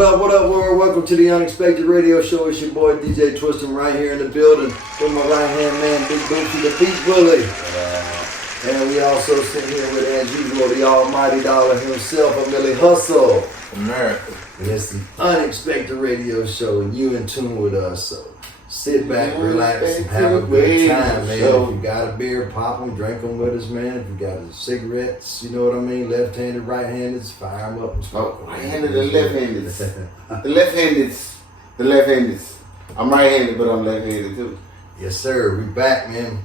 What up, world? Welcome to the Unexpected Radio Show. It's your boy DJ Twistin right here in the building with my right hand man, Big Boosie, the Beat Bully. And we also sit here with, as usual, the almighty dollar himself, a Millie Hustle. America. And it's the Unexpected Radio Show, and you in tune with us. So sit back, relax, and have a good time, man. If you got a beer, pop them, drink them with us, man. If you got cigarettes, you know what I mean, left-handed, right-handed, fire them up and smoke. Right-handed and left-handed. The left-handed. I'm right-handed, but I'm left-handed too. Yes, sir. We back, man.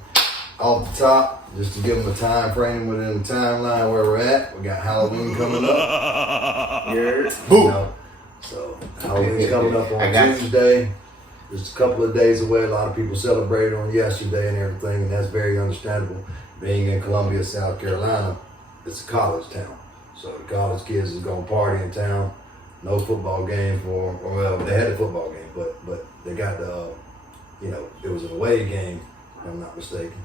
Off the top, just to give them a time frame within the timeline where we're at. We got Halloween coming up. Boom. So Halloween's coming up on Tuesday. Just a couple of days away. A lot of people celebrated on yesterday and everything, and that's very understandable. Being in Columbia, South Carolina, it's a college town. So the college kids is going to party in town. No football game well, they had a football game, but they got the, it was an away game, if I'm not mistaken.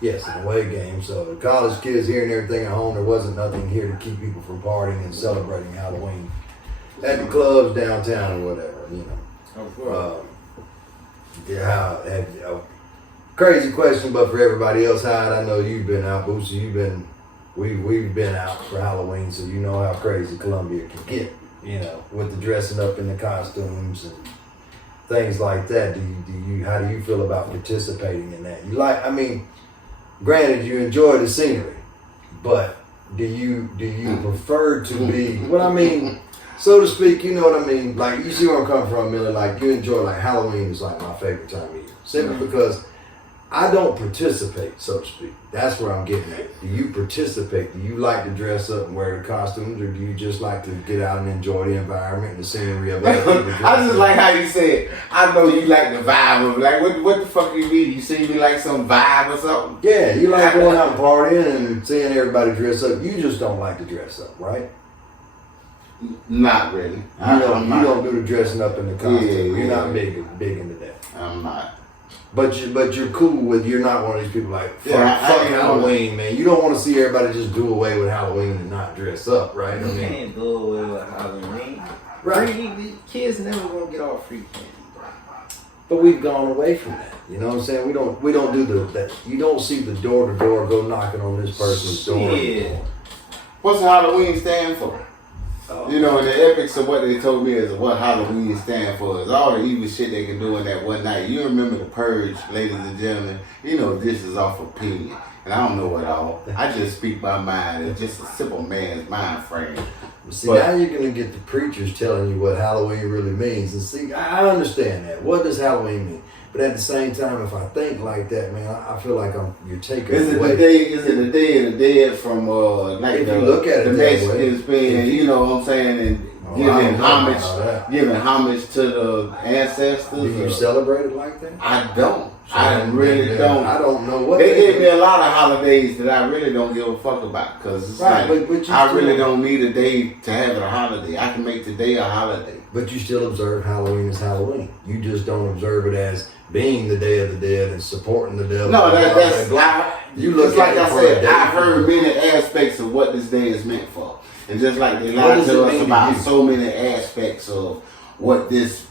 Yes, an away game. So the college kids hearing everything at home, there wasn't nothing here to keep people from partying and celebrating Halloween at the clubs downtown or whatever, Crazy question, but for everybody else, I know you've been out, Boosie. We've been out for Halloween, so you know how crazy Columbia can get. With the dressing up in the costumes and things like that. How do you feel about participating in that? Granted, you enjoy the scenery, but do you prefer to be, so to speak, you know what I mean? Like, you see where I'm coming from, Millie. Like, you enjoy, like, Halloween is like my favorite time of year. Simply because I don't participate, so to speak. That's where I'm getting at. Do you participate? Do you like to dress up and wear the costumes, or do you just like to get out and enjoy the environment and the scenery of it? I just like how you said, I know you like the vibe of it. Like, what the fuck you mean? You see me like some vibe or something? Yeah, you like going out and partying and seeing everybody dress up. You just don't like to dress up, right? Not really. You don't do the dressing up in the costume. Yeah, you're not big into that. I'm not. But you're cool with, you're not one of these people like, fuck Halloween, man. You don't want to see everybody just do away with Halloween and not dress up, right? You can't do away with Halloween. Right. Kids never gonna get all free candy. But we've gone away from that. You know what I'm saying? We don't do that. You don't see the door to door go knocking on this person's door anymore. What's Halloween stand for? In the epics of what they told me is what Halloween stand for is all the evil shit they can do in that one night. You remember the Purge, ladies and gentlemen. This is off opinion. And I don't know it all. I just speak my mind. It's just a simple man's mind frame. Now you're going to get the preachers telling you what Halloween really means. And see, I understand that. What does Halloween mean? But at the same time, if I think like that, man, I feel like you're taking away. Is it the Day of the Dead from if you look at it the Mexicans being, you know what I'm saying, and giving homage to the ancestors? Do you celebrate it like that? I don't. I really don't. I don't know what they gave me a lot of holidays that I really don't give a fuck about because I really don't need a day to have a holiday. I can make today a holiday. But you still observe Halloween as Halloween. You just don't observe it as being the Day of the Dead and supporting the devil. No, that's you look like I said. I've heard many aspects of what this day is meant for, and just like they lied to us about so many aspects of what this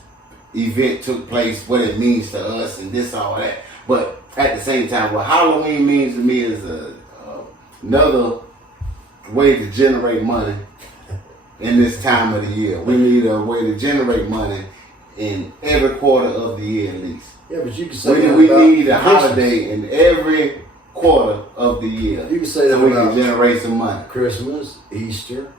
event took place, what it means to us, and this all that. But at the same time, what Halloween means to me is another way to generate money in this time of the year. We need a way to generate money in every quarter of the year at least. Yeah, but you can say we need a holiday in every quarter of the year. You can say that so we can generate some money. Christmas, Easter.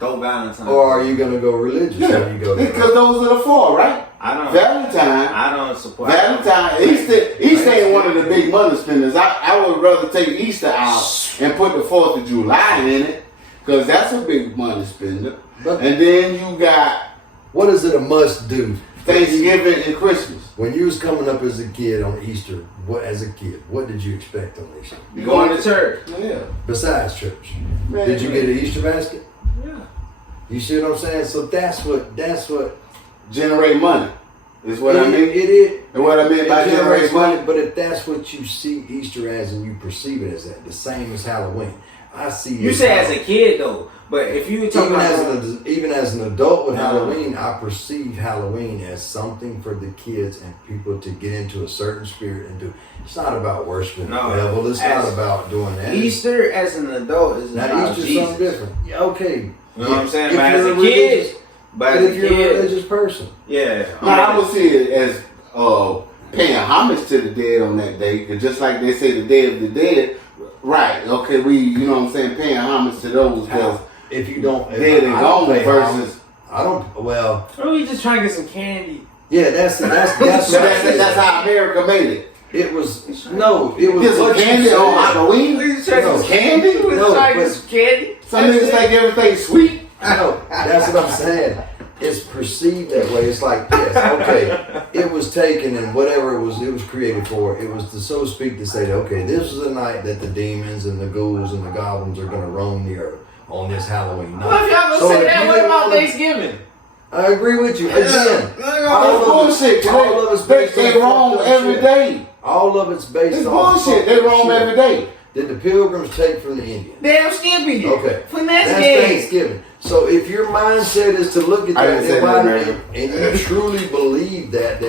Go Valentine. Or are you gonna go religious? Yeah, because those are the four, right? Valentine. I don't support Valentine. Easter ain't one of the big money spenders. I would rather take Easter out and put the 4th of July in it, because that's a big money spender. And then you got, what is it a must do? Thanksgiving and Christmas. When you was coming up as a kid on Easter, what did you expect on Easter? You going to church? Yeah. Besides church, did you get an Easter basket? Yeah. You see what I'm saying? So that's what generate money. Is what I mean. It is. And what I meant by It generates generating money. money. But if that's what you see Easter as and you perceive it as that, the same as Halloween. I see. You say as a kid though, but if you talk about even as an adult with Halloween, I perceive Halloween as something for the kids and people to get into a certain spirit and do. It's not about worshiping the devil. It's not about doing that. Easter as an adult is now about Easter's Jesus. something different. Yeah, okay. You know what I'm saying? If But as you're a kid, but if you're a religious person, yeah. I would see it as paying homage to the dead on that day, 'cause just like they say, the Day of the Dead. Right? Okay, you know what I'm saying, paying homage to those because if you don't, dead and gone versus. I don't. Well, or we just trying to get some candy. Yeah, that's how America made it. It was no, it was get some candy on Halloween. We just trying to get some candy. We just trying to get some candy. Some niggas think everything's sweet. No, that's what I'm saying. It's perceived that way. It's like, yes, okay, it was taken and whatever it was created for. It was to, so to speak, to say that, okay, this is the night that the demons and the ghouls and the goblins are going to roam the earth on this Halloween night. Well, if y'all gonna say that, what about Thanksgiving? I agree with you. Again, all bullshit. All of it's based they roam every day. All of it's based it's on bullshit. They roam every day. Did the Pilgrims take from the Indians? Damn Skippy. Okay. Finesse That's game. Thanksgiving. So if your mindset is to look at that and you truly believe that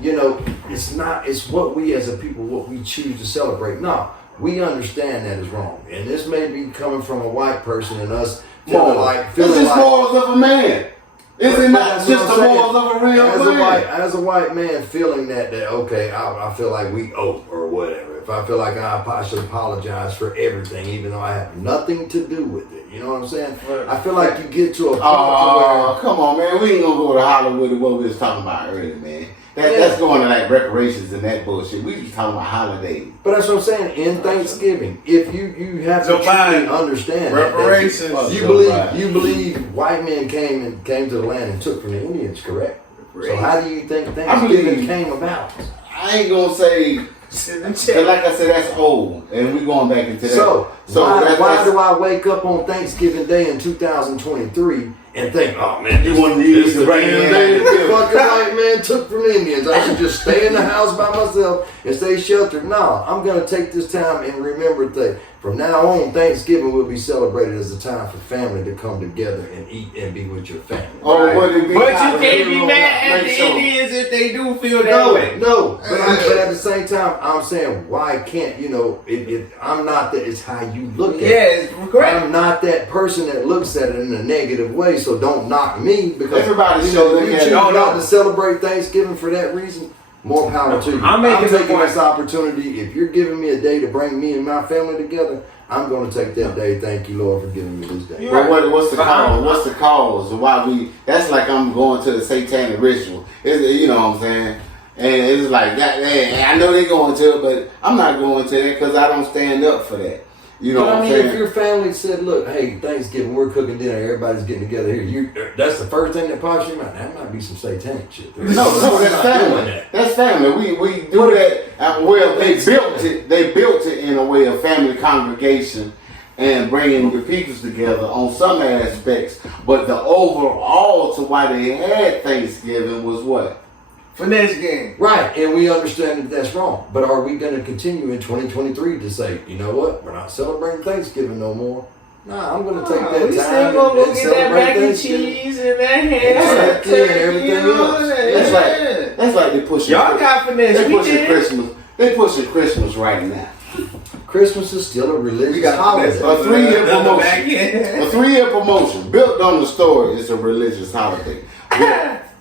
you know, it's what we as a people, what we choose to celebrate. No, we understand that is wrong. And this may be coming from a white person and us feeling like this is morals of a man. Is it not just the morals of a real man? As a white man feeling that okay, I feel like we owe or whatever. If I feel like I should apologize for everything, even though I have nothing to do with it. You know what I'm saying? I feel like you get to a point where... come on, man. We ain't gonna go to Hollywood and what we was talking about earlier, man. That's going to like reparations and that bullshit. We just talking about holidays. But that's what I'm saying. In Thanksgiving, if you have to truly understand reparations, you believe white men came to the land and took from the Indians, correct? So how do you think Thanksgiving came about? I ain't gonna say. But like I said, that's old, and we going back into that. So why do I wake up on Thanksgiving Day in 2023 and think, oh man, you want to use the fucking white man took from Indians? I should just stay in the house by myself and stay sheltered. No, I'm gonna take this time and remember that from now on, Thanksgiving will be celebrated as a time for family to come together and eat and be with your family. Oh, right? But you can't be mad at the Indians if they do feel that way. No, but at the same time, I'm saying, why can't, you know, I'm not that, it's how you look at it. Yeah, it's correct. I'm not that person that looks at it in a negative way, so don't knock me because everybody you choose not to celebrate Thanksgiving for that reason. More power to you. I'm taking this opportunity. If you're giving me a day to bring me and my family together, I'm going to take that day. Thank you, Lord, for giving me this day. But what's the cause? What's the cause? Why that's like I'm going to the satanic ritual. You know what I'm saying? And it's like, I know they're going to it, but I'm not going to that because I don't stand up for that. You know what I'm saying? If your family said, look, hey, Thanksgiving, we're cooking dinner, everybody's getting together here, that's the first thing that pops in your mind. That might be some satanic shit. No, that's family. That's family. We do that. Well, they built it in a way of family congregation and bringing the peoples together on some aspects. But the overall to why they had Thanksgiving was what? Finesse game. Right, and we understand that that's wrong. But are we going to continue in 2023 to say, you know what, we're not celebrating Thanksgiving no more? Nah, I'm going to take that time. We still going to get that mac and cheese and that ham and everything else. That's like they pushing. Y'all got finesse. They pushing Christmas. They pushing Christmas right now. Christmas is still a religious holiday. A 3-year promotion. A 3-year promotion built on the story is a religious holiday.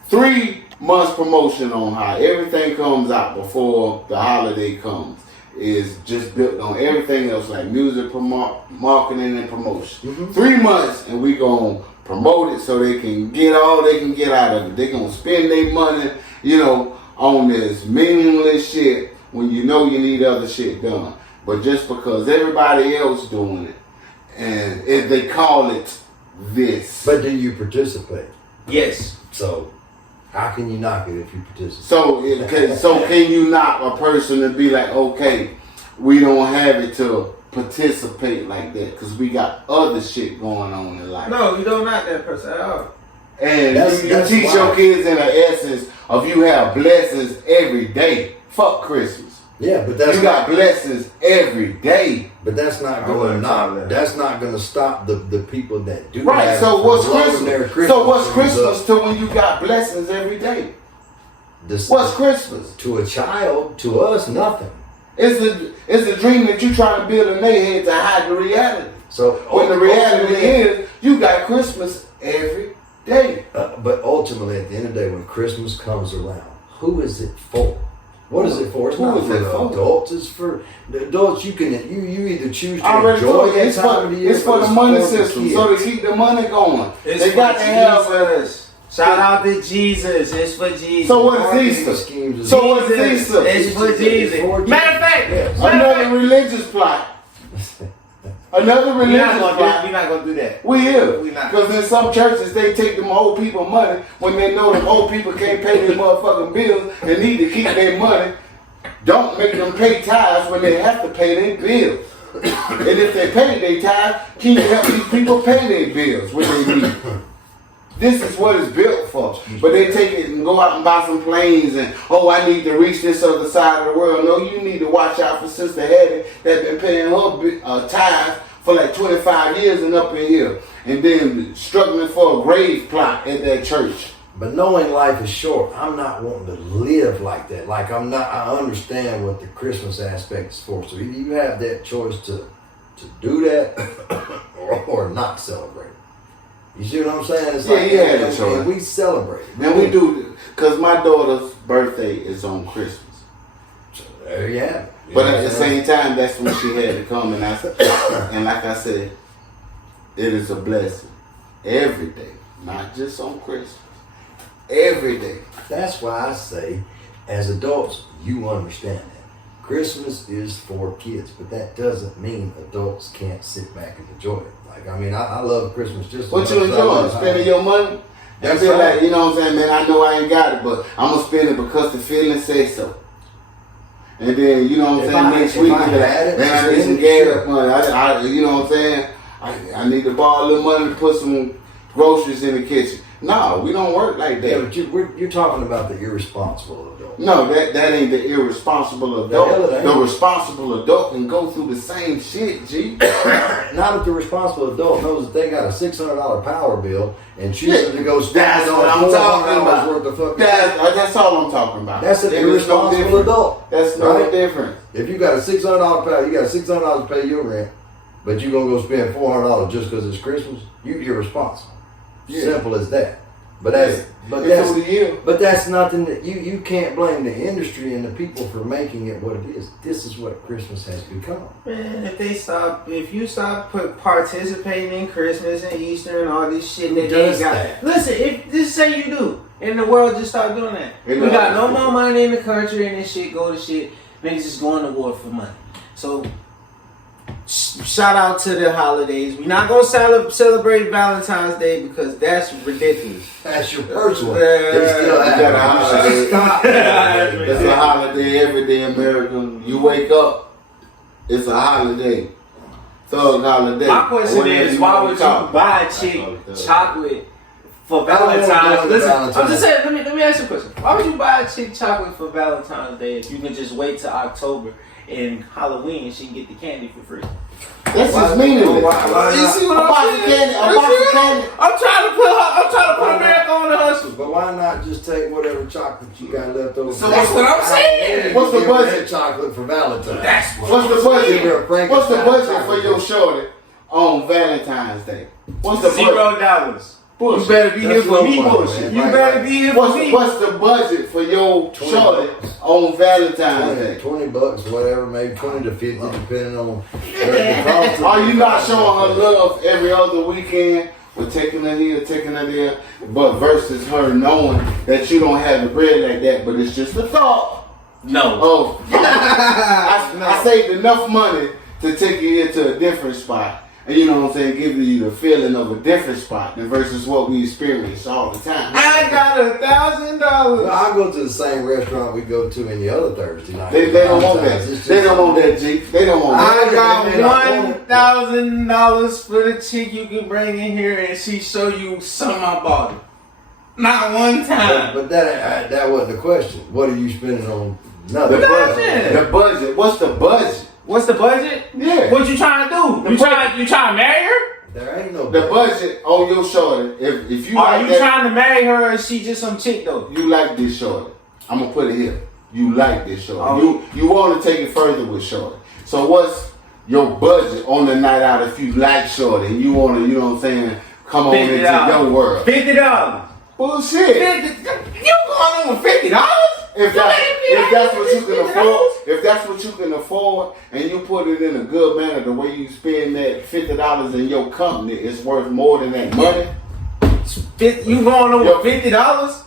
3 months promotion on how everything comes out before the holiday comes is just built on everything else like music, marketing, and promotion. Mm-hmm. 3 months and we gonna promote it so they can get all they can get out of it. They gonna spend their money, you know, on this meaningless shit when you know you need other shit done. But just because everybody else doing it, and if they call it this. But do you participate? Yes. So how can you knock it if you participate? So can you knock a person to be like, okay, we don't have it to participate like that because we got other shit going on in life? No, you don't knock that person at all. And you That's teach why. your kids in the essence of you have blessings every day. Fuck Christmas. Yeah, but that's you got blessings every day. But that's not going to That's not going to stop the people that do. Right. So what's Christmas? Christmas? So what's Christmas to when you got blessings every day? What's Christmas to a child? To us, nothing. It's a dream that you trying to build in their head to hide the reality. So when the reality is, you got Christmas every day. But ultimately, at the end of the day, when Christmas comes around, who is it for? What is it for? It's not for the adults. It's for the adults. You either choose to enjoy that time of the year. It's for the money system, so to keep the money going. They got to have. Shout out to Jesus. It's for Jesus. So what is Easter? So what is Easter? It's for Jesus. Matter of fact, another religious plot. Another religious plot. We're not gonna do that. We will. Because in some churches they take them old people money when they know them old people can't pay their motherfucking bills and need to keep their money. Don't make them pay tithes when they have to pay their bills. And if they pay their tithes, can you help these people pay their bills when they need? This is what it's built for. But they take it and go out and buy some planes and, I need to reach this other side of the world. No, you need to watch out for Sister Hattie that's been paying her tithes for like 25 years and up in here. And then struggling for a grave plot at that church. But knowing life is short, I'm not wanting to live like that. Like I understand what the Christmas aspect is for. So you have that choice to do that or not celebrate. You see what I'm saying? It's and we celebrate. And we do, because my daughter's birthday is on Christmas. So there you have it. But at the same time, that's when she had to come, and like I said, it is a blessing every day, not just on Christmas. Every day. That's why I say, as adults, you understand that. Christmas is for kids, but that doesn't mean adults can't sit back and enjoy it. Like, I love Christmas just as much. What you enjoy? Spending your money? And feel like, you know what I'm saying, man, I know I ain't got it, but I'm going to spend it because the feeling says so. And then, you know what I'm saying, next week, man, I need some gas money. You know what I'm saying? I need to borrow a little money to put some groceries in the kitchen. No, we don't work like that. Yeah, but you're talking about the irresponsible adult. No, that ain't the irresponsible adult. The responsible adult can go through the same shit, G. Not if the responsible adult knows that they got a $600 power bill and chooses to go spend it on $400 worth of fucking. That's all I'm talking about. That's an irresponsible adult. That's no different. If you got a $600 power, you got $600 to pay your rent, but you're gonna go spend $400 just because it's Christmas. You're irresponsible. Simple as that. But that's nothing that you can't blame the industry and the people for making it what it is. This is what Christmas has become. Man, if you stop participating in Christmas and Easter and all this shit that they got. Listen, if this say you do, and the world just start doing that. We got no more money in the country and this shit go to shit. Niggas just going to war for money. So shout out to the holidays. We're not gonna celebrate Valentine's Day because that's ridiculous. That's your personal. It's a holiday every day, American. You wake up, it's a holiday. Thug holiday. My question is, why would you buy a chick chocolate for Valentine's? Listen, I'm just saying. Let me ask you a question. Why would you buy a chick chocolate for Valentine's Day if you can just wait till October and Halloween and she can get the candy for free? That's just meaningless. You see what I'm saying? I'm trying to put America on the hustle. But why not just take whatever chocolate you got left over? So that's what I'm saying. What's the budget? Chocolate for Valentine's. That's what's the budget? What's the budget for your shorty on Valentine's Day? What's the budget? $0. You better be here for me, bullshit. You better be here for me. What's the budget for your shorty on Valentine's Day? $20, whatever, maybe 20 to 50, depending on the cost. Are you not showing her love every other weekend with taking her here, taking her there, but versus her knowing that you don't have the bread like that, but it's just a thought? No. I saved enough money to take you here to a different spot. And you know what I'm saying, giving you the feeling of a different spot than versus what we experience all the time. I got $1,000. Well, I go to the same restaurant we go to any other Thursday night. They don't want that. They don't want that, G. They don't want that. I got $1,000 for the chick you can bring in here and she show you something I bought it. Not one time. But that wasn't the question. What are you spending on? The budget. What's the budget? What's the budget? Yeah. What you trying to do? You trying to marry her? There ain't no the budget on your shorty. If you are you trying to marry her, or is she just some chick though? You like this shorty. I'm gonna put it here. You like this shorty. You want to take it further with shorty. So what's your budget on the night out if you like shorty and you want to, you know what I'm saying, come on into your world? $50. Bullshit. You going on with $50? If that's what you can afford, if that's what you can afford, and you put it in a good manner, the way you spend that $50 in your company is worth more than that money. You going on with $50?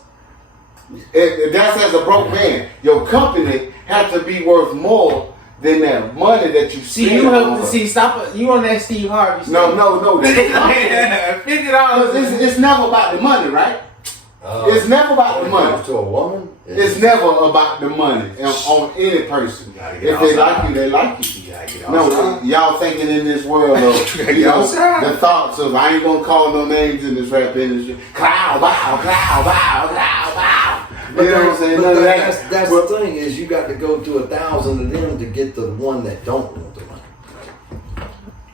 If that's as a broke man, your company has to be worth more than that money that you spend. Stop. You on that Steve Harvey? No. $50. It's never about the money, right? It's never about the money. To a woman, it's never about the money on any person. If they like you, they like you. No, y'all thinking in this world of the thoughts of I ain't gonna call no names in this rap industry. Cloud, bow. You know what I'm saying? That's the thing is you got to go to 1,000 of them to get the one that don't want the money.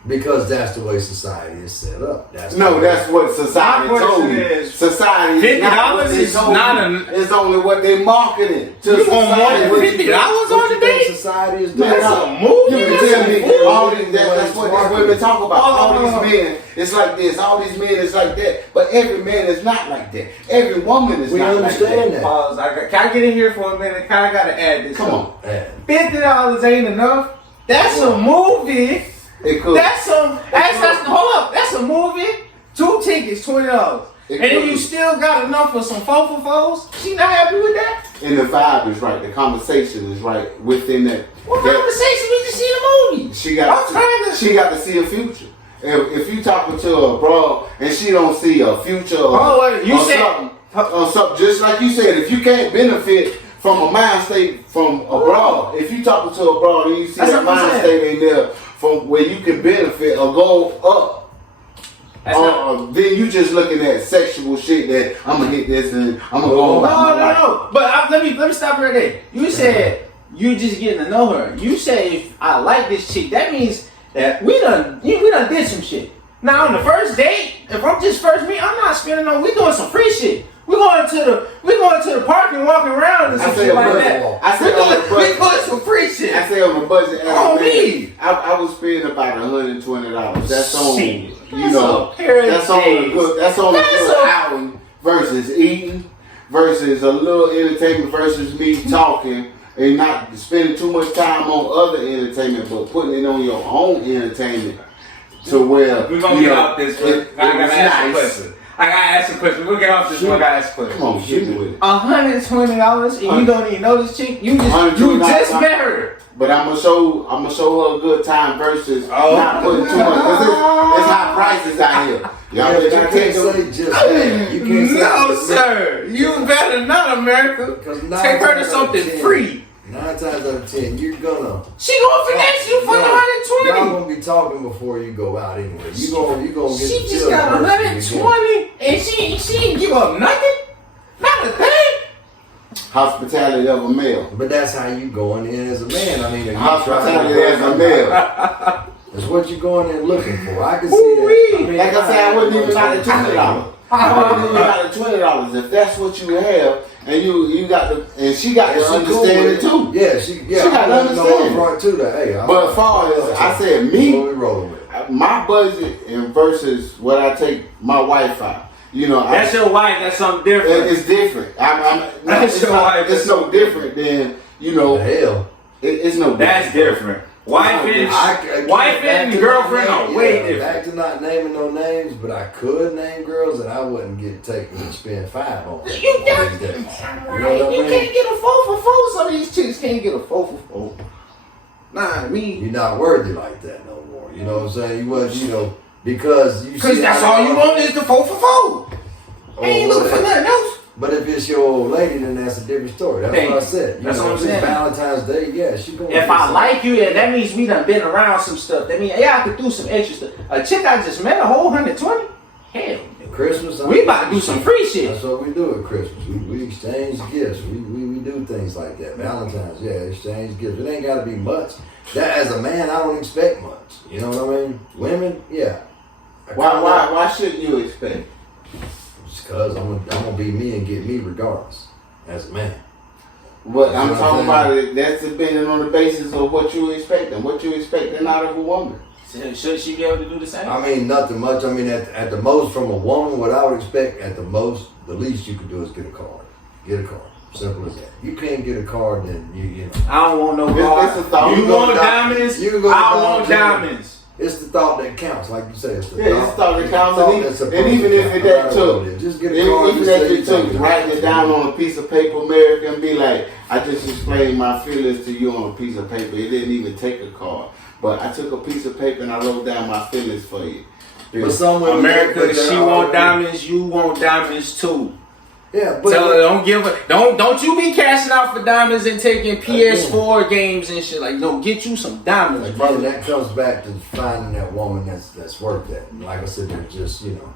Because that's the way society is set up. That's what society told you. Society is not what they told you. It's only what they marketing to you society. Want $50 on the day? Society is doing. That's a movie. You can tell me all these. That's what women talk about. All these men, it's like this. All these men, it's like that. But every man is not like that. Every woman is not like that. We understand that. Pause. Can I get in here for a minute? I gotta add this. Come on. $50 ain't enough. That's a movie. It could. Hold up. That's a movie. 2 tickets, $20. And then you still got enough for some 4 for 4s? She not happy with that? And the vibe is right. The conversation is right within that. What conversation? We just see the movie. She got to see a future. If you talking to a broad and she don't see a future or something, just like you said, if you can't benefit from a mind state from abroad, if you talking to a broad and you see that mind state in there from where you can benefit or go up, then you just looking at sexual shit that I'm gonna hit this and I'm gonna go on. No. But let me stop right there. You said you just getting to know her. You say if I like this chick, that means that we done did some shit. Now on the first date, if I'm just first meet, I'm not spending on. We doing some free shit. We going to the park and walking around and some shit like that. We doing some free shit. I say on the budget. On me. I was spending about $120. That's on shit. That's on a good outing versus eating versus a little entertainment versus me talking and not spending too much time on other entertainment, but putting it on your own entertainment to where we're gonna get off this. I gotta ask a question. We're gonna get off this one. I gotta ask a question. Come on, shoot me with it. $120 and you don't even know this chick. You just met her. But I'm gonna show her a good time versus not putting too much. Cause it's high prices out here. Y'all you can't say just that. You can't say no, sir. You better not, America. Take her to something free. 9 times out of 10, you're gonna. She gonna finesse you for the 120. Y'all gonna be talking before you go out anyway. You gonna get. She just got 120 and she ain't give up nothing, not a thing. Hospitality of a male. But that's how you going in as a man. I mean, hospitality as a male. That's what you're going in looking for. I can see that. I mean, like I said, I wouldn't even buy the $20. I wouldn't even buy the $20 if that's what you have. And you got the, and she got to understand it too. Yeah, she got to understand it too. But as far as I said, my budget and versus what I take my wife out. That's your wife. That's something different. It's different. That's your wife. It's no different than hell. It's no. That's different. Wife and girlfriend are way different. Back to not naming no names, but I could name girls and I wouldn't get taken and spend 5 on them. You can't get a 4 for 4. Some of these chicks can't get a 4 for 4. Nah, you're not worthy like that no more. You know what I'm saying? You was, because that's all you want is the 4 for 4. Ain't looking for nothing else. But if it's your old lady, then that's a different story. That's what I said. That's what I'm saying. Valentine's Day, yeah, she going. If I like you, that means we done been around some stuff. That means I could do some extra stuff. A chick I just met, a whole 120? Hell no. Christmas. We about to do some free shit. That's what we do at Christmas. We exchange gifts. We do things like that. Valentine's, yeah, exchange gifts. It ain't got to be much. That as a man, I don't expect much. You know what I mean? Women, yeah. Why shouldn't you expect? It's because I'm gonna be me and get me regardless as a man. But I'm talking about it. That's depending on the basis of what you expecting. What you expecting out of a woman. Should she be able to do the same? I mean, nothing much. I mean, at the most from a woman, what I would expect at the most, the least you could do is get a card. Get a card. Simple as that. You can't get a card, then you know. I don't want no card. You want diamonds? I want diamonds. It's the thought that counts, like you said. It's the thought that counts. And even if that took, even if it took writing it down on a piece of paper, America, and be like, I just explained my feelings to you on a piece of paper. It didn't even take a card. But I took a piece of paper and I wrote down my feelings for you. But some women, America, she want diamonds, you want diamonds too. Yeah, but tell her don't you be cashing out for diamonds and taking PS4 games and shit. Like, no, get you some diamonds, brother. That comes back to finding that woman that's worth that. And like I said, they're just, you know,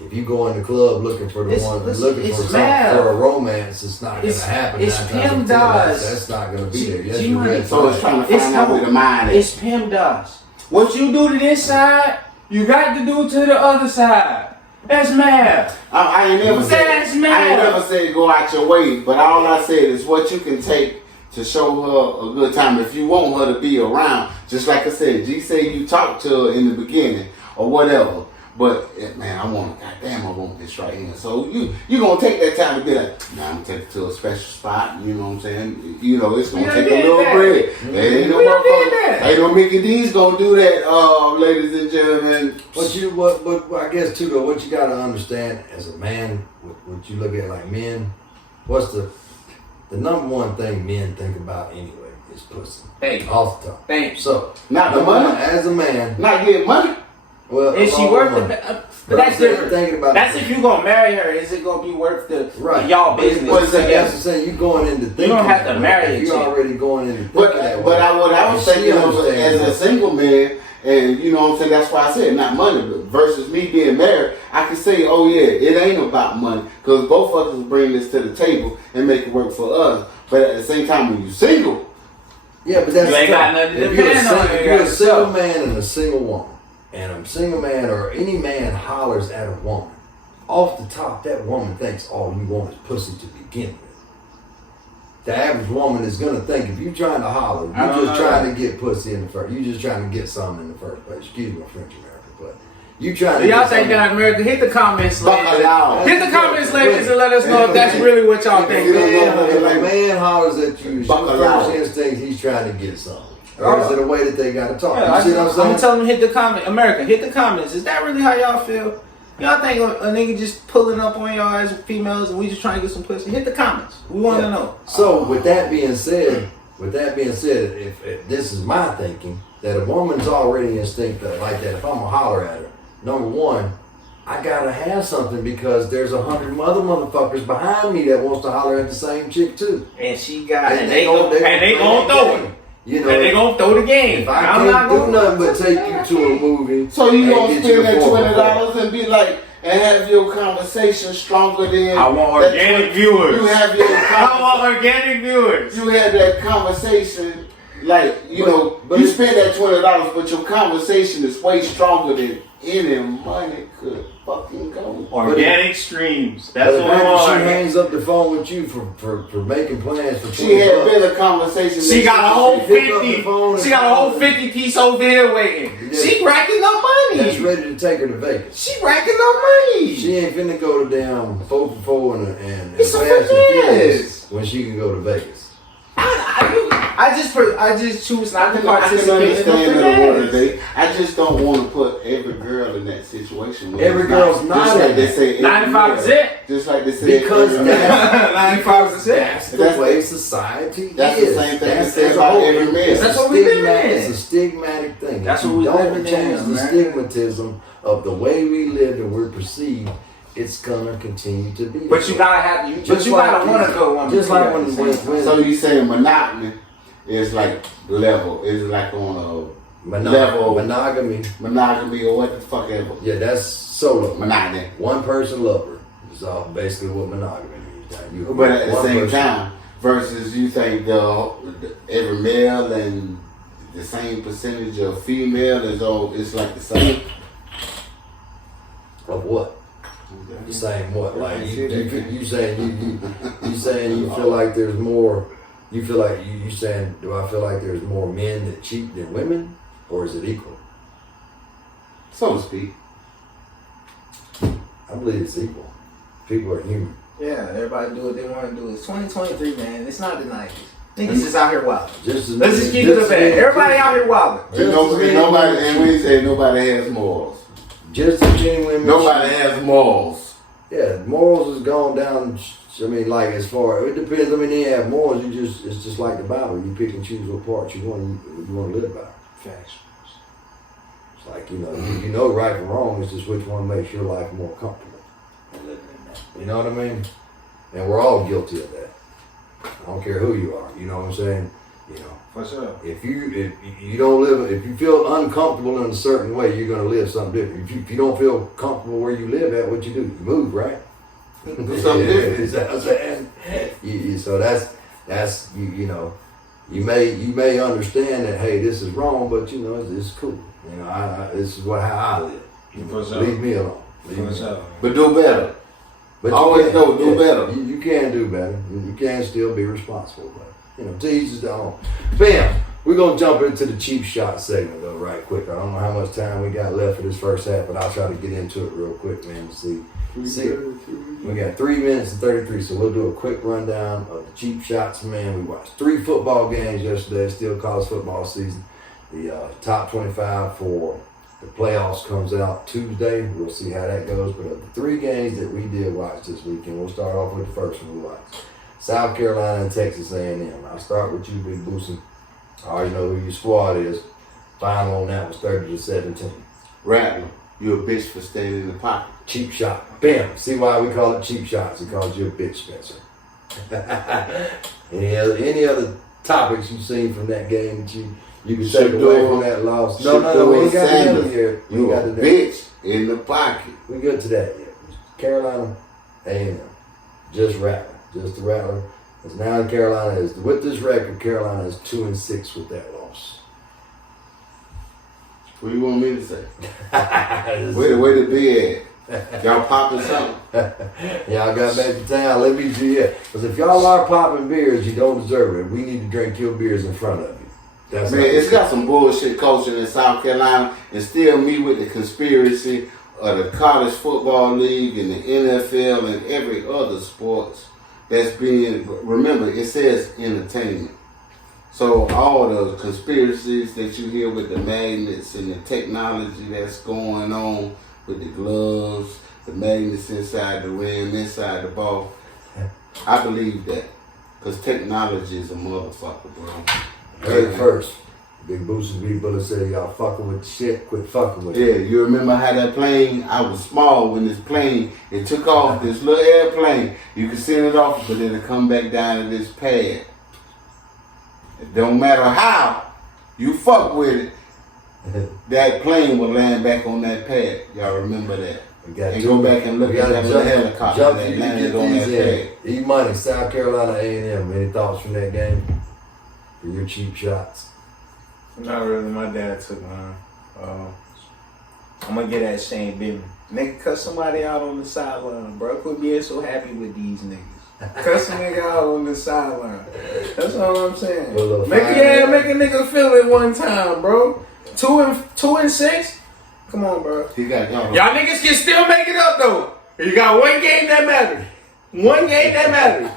if you go in the club looking for the one, looking for something for a romance, it's not gonna happen. It's Pim Dawes. That's not gonna be there. Yes, so it's trying to find out where the mind is. It's Pim Dawes. What you do to this side, you got to do to the other side. That's mad. I ain't never said go out your way, but all I said is what you can take to show her a good time. If you want her to be around, just like I said, G say you talked to her in the beginning or whatever. But man, I want this right here. So you gonna take that time to be like, nah, I'm gonna take it to a special spot. You know what I'm saying? You know, it's gonna take a little bread. Ain't no Mickey D's gonna do that, ladies and gentlemen. But I guess too though, what you gotta understand as a man, what you look at like men, what's the number one thing men think about anyway is pussy. Thanks. Off the top. Thanks. So not the money. As a man, not getting money. Well, is she worth it? But that's different. That's if you gonna marry her. Is it gonna be worth the y'all business? That's the saying. You going into thinking. You don't have to marry. You already going into thinking but that way. What I was thinking as a single man, and you know what I'm saying. That's why I said not money, but versus me being married, I can say, oh yeah, it ain't about money because both of us bring this to the table and make it work for us. But at the same time, when you single, yeah, but that's you ain't got nothing to depend on. If you're a single man and a single woman. And a single man or any man hollers at a woman, off the top, that woman thinks all you want is pussy to begin with. The average woman is going to think if you're trying to holler, you're just trying to get pussy in the first. You're just trying to get something in the first place. Excuse my French America, but you trying to. Y'all think that America? Hit the comments, ladies. Hit the comments, ladies, and let us know if that's really what y'all think. If a man hollers at you, the first instinct he's trying to get something. Or is it a way that they gotta talk? Yeah, you see what I'm saying? I'm telling them hit the comment. America, hit the comments. Is that really how y'all feel? Y'all think a nigga just pulling up on y'all as females and we just trying to get some pussy? Hit the comments. We want to know. So with that being said, if this is my thinking, that a woman's already instinctive like that, if I'm gonna holler at her, number one, I gotta have something because there's 100 other motherfuckers behind me that wants to holler at the same chick too. And she got and they gonna throw it. You know, and they gonna throw the game. If I can't do nothing but take you to a movie, so you gonna spend that $20 and be like, and have your conversation stronger than I want organic viewers. You have your I want organic viewers. You had that conversation, like you know, you spend that $20, but your conversation is way stronger than any money could fucking go. Organic streams. That's what I want. She hangs up the phone with you for making plans for. She had been a conversation. She got a whole 50. She got a whole 50 piece over here waiting. She racking up money. That's ready to take her to Vegas. She racking up money. She ain't finna go to damn 4 for 4 and Fast and Furious when she can go to Vegas. I just choose not to participate in the I just don't want to put every girl in that situation. Every girl's not. Like they say 95%. Just like they say because 95%. That's the way society is. That's the same thing they say about every man. That's what we live in. It's a stigmatic thing. That's what we live in. Don't change the stigmatism of the way we live and we're perceived. It's gonna continue to be. But you gotta have but you gotta want to go on. Just like when so you saying monotony is like level. It's like on level. Monogamy or what the fuck ever. Yeah, that's solo. Monogamy. One person lover. Is all basically what monogamy means. But at the same time, versus you think every male and the same percentage of female it's like the same. Of what? The same what? Like you saying you feel like there's more. You feel like you saying, do I feel like there's more men that cheat than women, or is it equal? So to speak. I believe it's equal. People are human. Yeah, everybody do what they want to do. It's 2023, man. It's not the 90s. Niggas is out here wilding. Let's just keep it a bad. Everybody out here wilding. And we say nobody has morals. Just as many women. Nobody has morals. Yeah, morals has gone down. I mean, like as far it depends. I mean, they have morals. It's just like the Bible. You pick and choose what part you want to live by. Facts. It's like you know right and wrong. It's just which one makes your life more comfortable and living in that. You know what I mean? And we're all guilty of that. I don't care who you are. You know what I'm saying? You know. For sure. If you don't live, if you feel uncomfortable in a certain way, you're gonna live something different. If you don't feel comfortable where you live at, what you do? You move, right? Do something different. Is that what I'm saying? So that's you know, you may understand that hey, this is wrong, but you know it's cool. You know, this is how I live. You know, leave me alone. But do better. But always do better. You can do better. You can still be responsible, but you know, to each his own. Bam. We're gonna jump into the cheap shot segment though, right quick. I don't know how much time we got left for this first half, but I'll try to get into it real quick, man. To see. We got 3 minutes and 33, so we'll do a quick rundown of the cheap shots, man. We watched 3 football games yesterday, still college football season. The top 25 for the playoffs comes out Tuesday. We'll see how that goes. But of the 3 games that we did watch this weekend, we'll start off with the first one we watched. South Carolina and Texas A&M. I'll start with you, Big Boosie. I already know who your squad is. Final on that was 30-17. Rattler, you a bitch for staying in the pocket. Cheap shot. Bam. See why we call it cheap shots? Because you're a bitch, Spencer. Any other topics you've seen from that game that you can take away from that loss? No, we ain't got to do here. You a bitch in the pocket. We good to that. Yeah. Carolina, A&M. Just Rattler. Just the Rattler. Because now Carolina is, with this record, Carolina is 2-6 with that loss. What do you want me to say? Where the be at? Y'all popping something? Y'all got back to town. Let me do it. Because if y'all are popping beers, you don't deserve it. We need to drink your beers in front of you. Man, it's got some bullshit culture in South Carolina, and still me with the conspiracy of the college football league and the NFL and every other sports that's being, remember, it says entertainment. So all the conspiracies that you hear with the magnets and the technology that's going on with the gloves, the magnets inside the rim, inside the ball, I believe that. Because technology is a motherfucker, bro. Heard it first. Big Boosters Big Bullet said y'all fucking with shit, quit fucking with it. Yeah, you remember how that plane, I was small when this plane, it took off, this little airplane, you could send it off, but it'll come back down to this pad. It don't matter how you fuck with it, that plane will land back on that pad. Y'all remember that. And go back and look at that little helicopter that landed on that pad. E-Money, South Carolina A&M. Any thoughts from that game? For your cheap shots? Not really. My dad took mine. I'm gonna get at Shane Bittman. Nigga, cut somebody out on the sideline, bro. Quit being so happy with these niggas. Cut some nigga out on the sideline. That's all I'm saying. Make a nigga feel it one time, bro. 2-6. Come on, bro. Y'all niggas can still make it up though. You got one game that matters. One game that matters.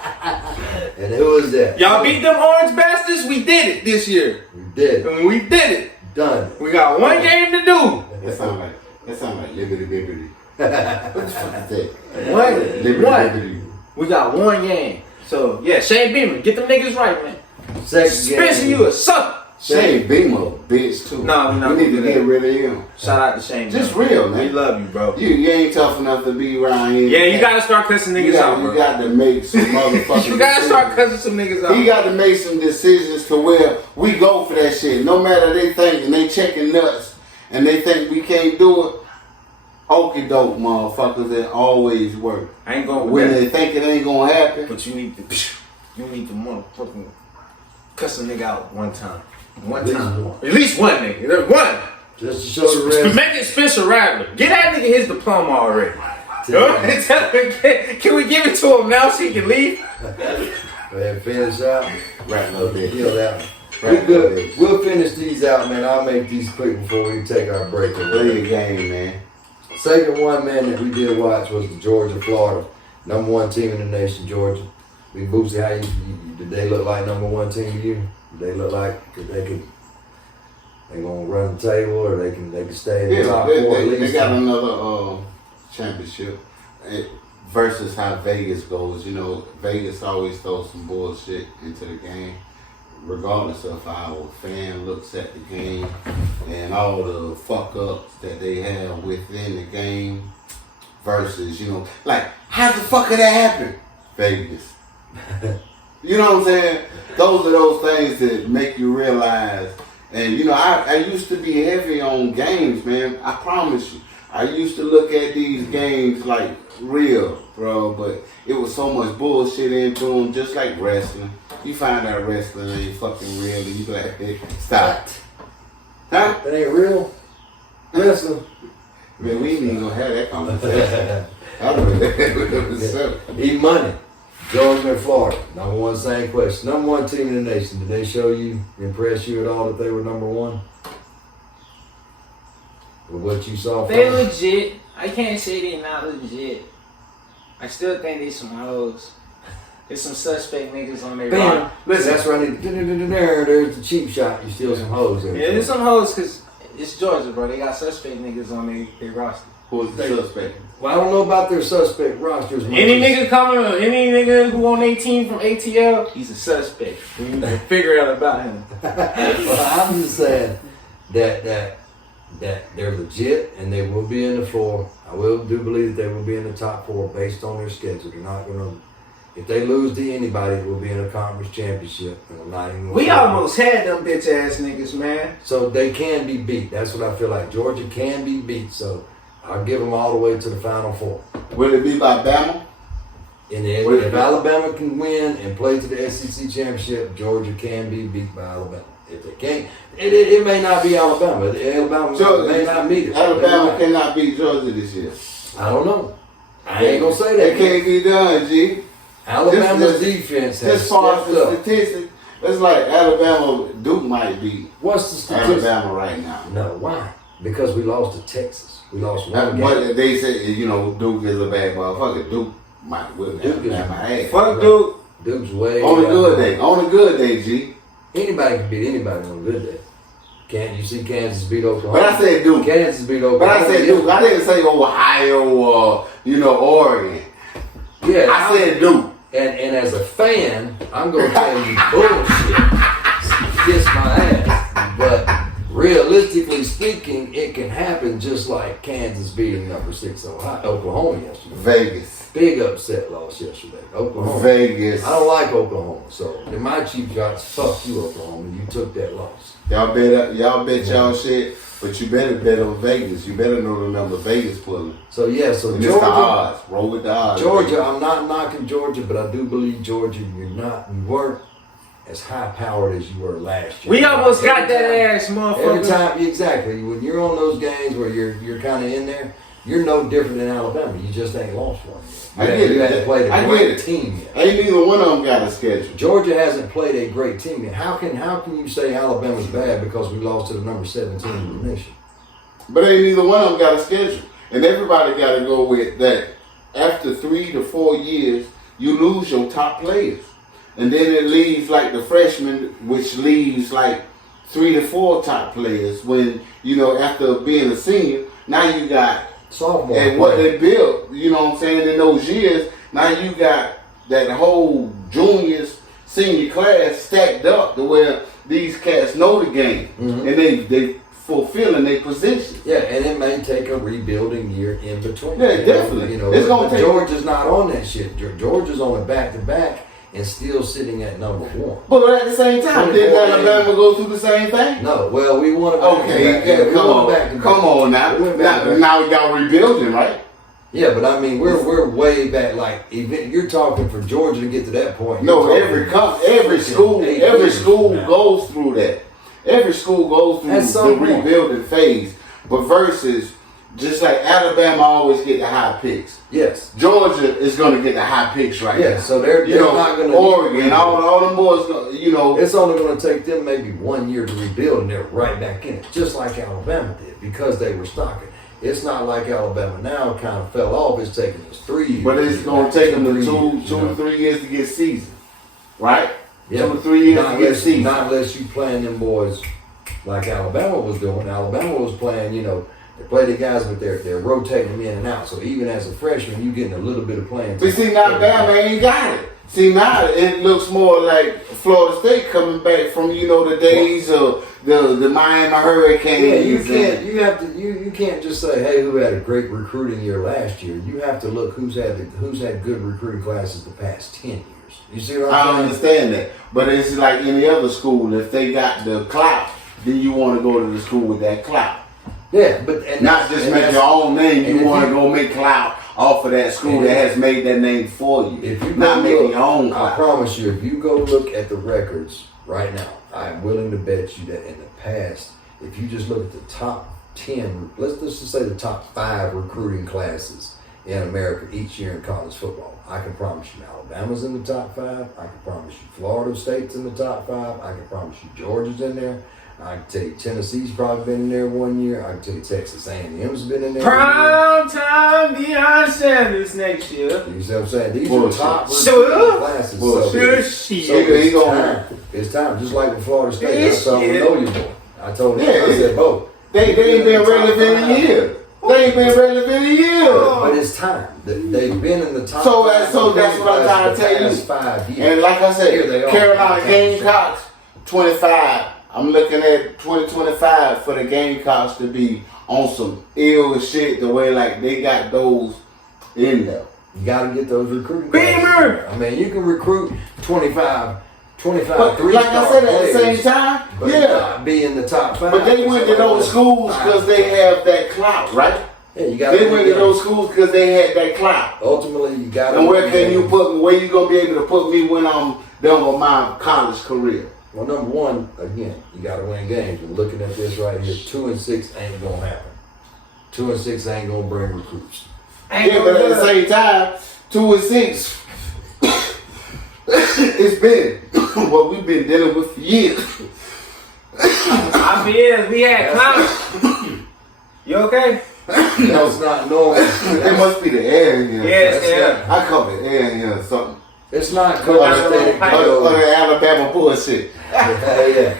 And who is that? Y'all beat them orange bastards. We did it this year. We did it. And we did it. Done. We got one game to do. That sound like liberty. What the fuck is that? One. Liberty. We got one game. So yeah, Shane Beeman, get them niggas right, man. Second Spencer, game. you a sucker. Shane Beamer, bitch, too. No, we need to get rid of him. Shout out to Shane. Just real, man. We love you, bro. You ain't tough enough to be around here. Yeah, you gotta start cussing niggas out, bro. You got to make some motherfucking You gotta start cussing some niggas out. He got to make some decisions to where we go for that shit. No matter they think and they checking nuts and they think we can't do it. Okie doke, motherfuckers, it always work. I ain't going when they think it ain't gonna happen. But you need to motherfucking cuss a nigga out one time. At least one nigga. One. Just to show the rest. Make it Spencer Rattler. Get that nigga his diploma already. Can we give it to him now so he can leave? Go ahead and finish out. Rattler, Heal that one. We good. We'll finish these out, man. I'll make these quick before we take our break. Play the game, man. Second one, man, that we did watch was the Georgia-Florida. Number one team in the nation, Georgia. Boosie, how did they look like number one team to you? Did they look like they gonna run the table or they can stay in the top four at least? They got another championship versus how Vegas goes. You know, Vegas always throws some bullshit into the game, regardless of how a fan looks at the game and all the fuck ups that they have within the game. Versus, you know, like how the fuck could that happen? Vegas. You know what I'm saying? Those are those things that make you realize. And you know, I used to be heavy on games, man. I promise you. I used to look at these games like real, bro. But it was so much bullshit into them, just like wrestling. You find out wrestling ain't fucking real, and you be like, hey, stop. Huh? That ain't real? Wrestling? Man, we ain't even gonna have that conversation. I don't know. Eat money. Georgia and Florida. Number one, same question. Number one team in the nation. Did they show you, impress you at all that they were number one? With what you saw from They them? legit. I can't say they not legit. I still think they some hoes. There's some suspect niggas on their roster. Listen, that's right. There's the cheap shot. You steal some hoes there. Yeah, there's some hoes because it's Georgia, bro. They got suspect niggas on their roster. Who's the suspect? Well, I don't know about their suspect rosters. Any nigga who on 18 from ATL, he's a suspect. You can figure out about him. Well, I'm just saying that they're legit and they will be in the four. I do believe that they will be in the top four based on their schedule. They're not going to. If they lose to anybody, it will be in a conference championship. And I'm not even we almost had them bitch ass niggas, man. So they can be beat. That's what I feel like. Georgia can be beat. So I'll give them all the way to the Final Four. Will it be by Bama? If Alabama can win and play to the SEC championship, Georgia can be beat by Alabama. If they can't, it may not be Alabama. Alabama may not meet it. Alabama cannot beat Georgia this year. I don't know. I ain't gonna say that. It can't be done, G. Alabama's defense has as far as stepped the up. statistics, it's like Alabama, Duke might beat What's the statistic? Alabama right now. No, why? Because we lost to Texas. We lost one game. But they say, you know, Duke is a bad motherfucker. Duke might whip Alabama ass. Fuck Duke. Duke's way on a good day. On a good day, G. Anybody can beat anybody on a good day. Can't you see Kansas beat Oklahoma? But I said Duke. Kansas beat Oklahoma. But I said Duke. I didn't say Ohio or, Oregon. Yeah. I said Duke. And as a fan, I'm going to tell you bullshit. Kiss my ass. But realistically speaking, it can happen just like Kansas beating number 6 Oklahoma yesterday. Vegas. Big upset loss yesterday. Oklahoma. Vegas. I don't like Oklahoma. So in my cheap shots, fuck you, Oklahoma. You took that loss. Y'all bet y'all shit, but you better bet on Vegas. You better know the number Vegas pulling. So yeah, so and Georgia. It's the odds. Roll with the odds. Georgia, I'm not knocking Georgia, but I do believe Georgia, you weren't as high powered as you were last year. We almost got that ass, motherfucker. Every time, exactly. When you're on those games where you're kind of in there, you're no different than Alabama. You just ain't lost one yet. You haven't played a great team yet. Ain't neither one of them got a schedule. Georgia hasn't played a great team yet. How can you say Alabama's bad because we lost to the number 7 team in the nation? But ain't neither one of them got a schedule. And everybody got to go with that. After 3 to 4 years, you lose your top players. And then it leaves like the freshmen, which leaves like 3 to 4 top players when, after being a senior, now you got sophomore. And what they built, in those years, now you got that whole juniors, senior class stacked up to where these cats know the game and they fulfilling their position. Yeah, and it may take a rebuilding year in between. Yeah, definitely. You know, it's gonna take. Georgia's not on that shit. Georgia's on a back-to-back and still sitting at number 1. But at the same time, didn't Alabama go through the same thing? No. Well, we want to. Okay, yeah, come on now. Now y'all rebuilding, right? Yeah, but I mean, we're way back. Like, you're talking for Georgia to get to that point. No, every school goes through that. Every school goes through the rebuilding phase, but versus just like Alabama always get the high picks. Yes, Georgia is going to get the high picks right now. So they're not going to. Oregon, all the boys, it's only going to take them maybe 1 year to rebuild, and they're right back in it, just like Alabama did because they were stocking. It's not like Alabama now kind of fell off. It's taking us 3 years. But it's going to take them two to 3 years to get seasoned, right? Yeah. 2 to 3 years to get seasoned. Not unless you playing them boys like Alabama was doing. Alabama was playing, they play the guys, but they're rotating them in and out. So even as a freshman, you getting a little bit of playing time. But see, now Alabama ain't got it. See, now it looks more like Florida State coming back from, the days of the Miami Hurricanes. Yeah, you can't just say, hey, who had a great recruiting year last year. You have to look who's had good recruiting classes the past 10 years. You see what I'm saying? I understand that. But it's like any other school. If they got the clout, then you want to go to the school with that clout. Yeah, but not just make your own name. You want to go make clout off of that school that has made that name for you. If you not making your own clout. I promise you, if you go look at the records right now, I'm willing to bet you that in the past, if you just look at the top 10, let's just say the top 5 recruiting classes in America each year in college football, I can promise you Alabama's in the top 5. I can promise you Florida State's in the top 5. I can promise you Georgia's in there. I can tell you Tennessee's probably been in there 1 year. I can tell you Texas A&M's been in there. Prime time Deion Sanders next year. You see what I'm saying? These are top classes. It's time. Just like with Florida State. I told him, know you boy. I told him, I said, Bo. They ain't been relevant in a year. They ain't been relevant in a year. But it's time. They've been in the top. So that's what I'm trying to tell you. 5 years. And like I said, Carolina Gamecocks, 25. I'm looking at 2025 for the Gamecocks to be on some ill shit the way like they got those in there. You got to get those recruiting classes. I mean, you can recruit 25 but like I said, at the same time, not be in the top 5. But they went to those schools because they have that clout, right? Yeah, you got. They went to those schools because they had that clout. Ultimately, you got. And where can you put me? Where you gonna be able to put me when I'm done with my college career? Well, number one, again, you got to win games. And looking at this right here, 2-6 ain't gonna happen. 2-6 ain't gonna bring recruits. Yeah, but at the same time, 2-6. It's been what we've been dealing with for years. We had clowns. You okay? That's not normal. It must be the air in here. Yes, I call it air in here or something. It's not cold. Or the Alabama bullshit. Yeah.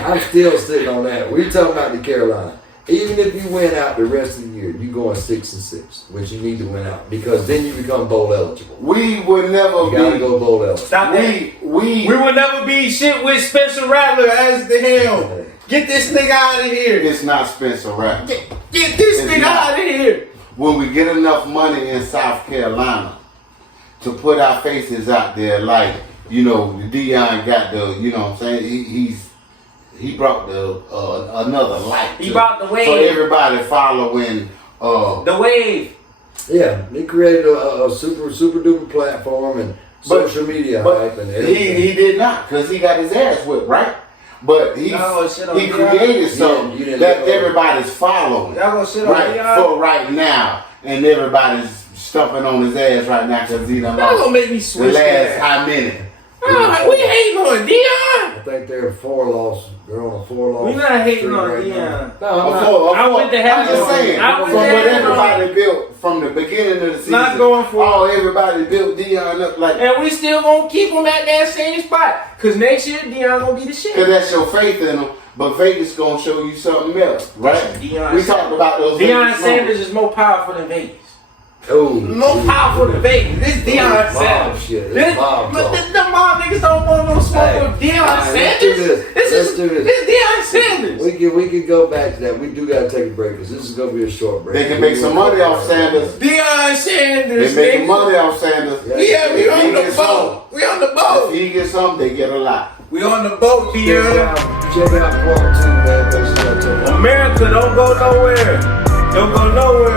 I'm still sitting on that. We talking about the Carolina. Even if you win out the rest of the year, you going 6-6, which you need to win out because then you become bowl eligible. We would never be. You gotta go bowl eligible. Stop that. We would never be shit with Spencer Rattler as the hell. Get this nigga out of here. It's not Spencer Rattler. Get this nigga out of here. When we get enough money in South Carolina to put our faces out there, like Deion got the, you know what I'm saying? He brought the another light. He brought the wave. So everybody following the wave. Yeah, he created a super duper platform and social media hype and everything. He did not, because he got his ass whipped, right? But he created something that everybody's following for right now, and everybody's stumping on his ass right now because he done lost make me switch the last high minute. We hating on Deion. I think they're 4 loss. They're on a 4 loss. We're not hating on Deion. No, I went to heaven. I'm just saying. From what everybody built from the beginning of the season. Not going for everybody built Deion up like. And we still gonna keep him at that same spot. Cause next year Deion gonna be the shit. Cause that's your faith in him. But Vegas gonna show you something else, right? We talked about those. Deion Sanders is more powerful than Vegas. More powerful debate. This Deion Sanders. Shit. This mob but talk. the mob niggas don't want no smoke with Deion Sanders. Let's do this. This Deion Sanders. We can go back to that. We do gotta take a break because this is gonna be a short break. They can make some money off Sanders. Deion Sanders. They making money off Sanders. Yeah, we on the boat. We on the boat. If he gets some, they get a lot. We on the boat, Deion. Check out part 2, man. Make sure y'all check out. America, don't go nowhere. Don't go nowhere.